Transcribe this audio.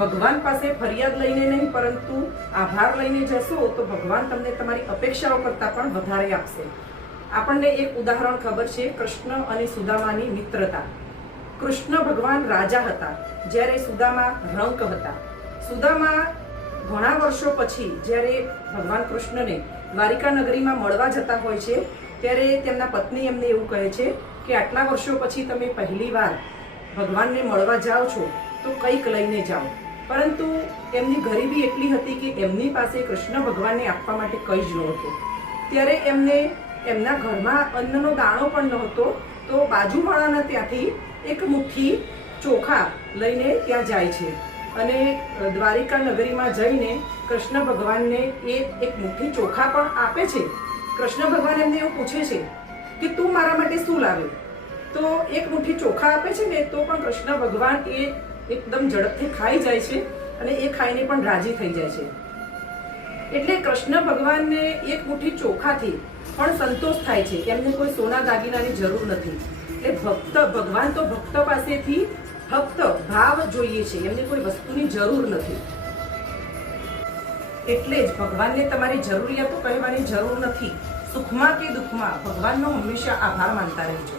ભગવાન પાસે ફરિયાદ લઈને નહીં પરંતુ આભાર લઈને જશો તો ભગવાન તમને તમારી અપેક્ષાઓ કરતાં પણ વધારે આપશે. આપણને એક ઉદાહરણ ખબર છે, કૃષ્ણ અને સુદામાની મિત્રતા. કૃષ્ણ ભગવાન રાજા હતા જ્યારે સુદામા રંક હતા. સુદામા ઘણા વર્ષો પછી જ્યારે ભગવાન કૃષ્ણને દ્વારિકા નગરીમાં મળવા જતા હોય છે ત્યારે તેમના પત્ની એમને એવું કહે છે કે આટલા વર્ષો પછી તમે પહેલી વાર ભગવાનને મળવા જાઓ છો તો કંઈક લઈને જાઓ. પરંતુ એમની ગરીબી એટલી હતી કે એમની પાસે કૃષ્ણ ભગવાનને આપવા માટે કંઈ જ નહોતું. ત્યારે એમને એમના ઘરમાં અન્નનો દાણો પણ નહોતો, તો બાજુવાળાના ત્યાંથી એક મુઠ્ઠી ચોખા લઈને ત્યાં જાય છે અને દ્વારિકા નગરીમાં જઈને કૃષ્ણ ભગવાનને એક મુઠ્ઠી ચોખા પણ આપે છે. કૃષ્ણ ભગવાન એમને એવું પૂછે છે કે તું મારા માટે શું લાવે? તો એક મુઠ્ઠી ચોખા આપે છે ને તો પણ કૃષ્ણ ભગવાન એ એકદમ ઝડપથી ખાઈ જાય છે અને એ ખાઈને પણ રાજી થઈ જાય છે. એટલે કૃષ્ણ ભગવાનને એક મુઠ્ઠી ચોખાથી પણ સંતોષ થાય છે. એમને કોઈ સોના દાગીનાની જરૂર નથી. એટલે ભગવાન તો ભક્ત પાસેથી ફક્ત ભાવ જોઈએ છે, એમને કોઈ વસ્તુની જરૂર નથી. એટલે જ ભગવાનને તમારી જરૂરિયાતો કહેવાની જરૂર નથી. સુખમાં કે દુઃખમાં ભગવાનનો હંમેશા આભાર માનતા રહેજો.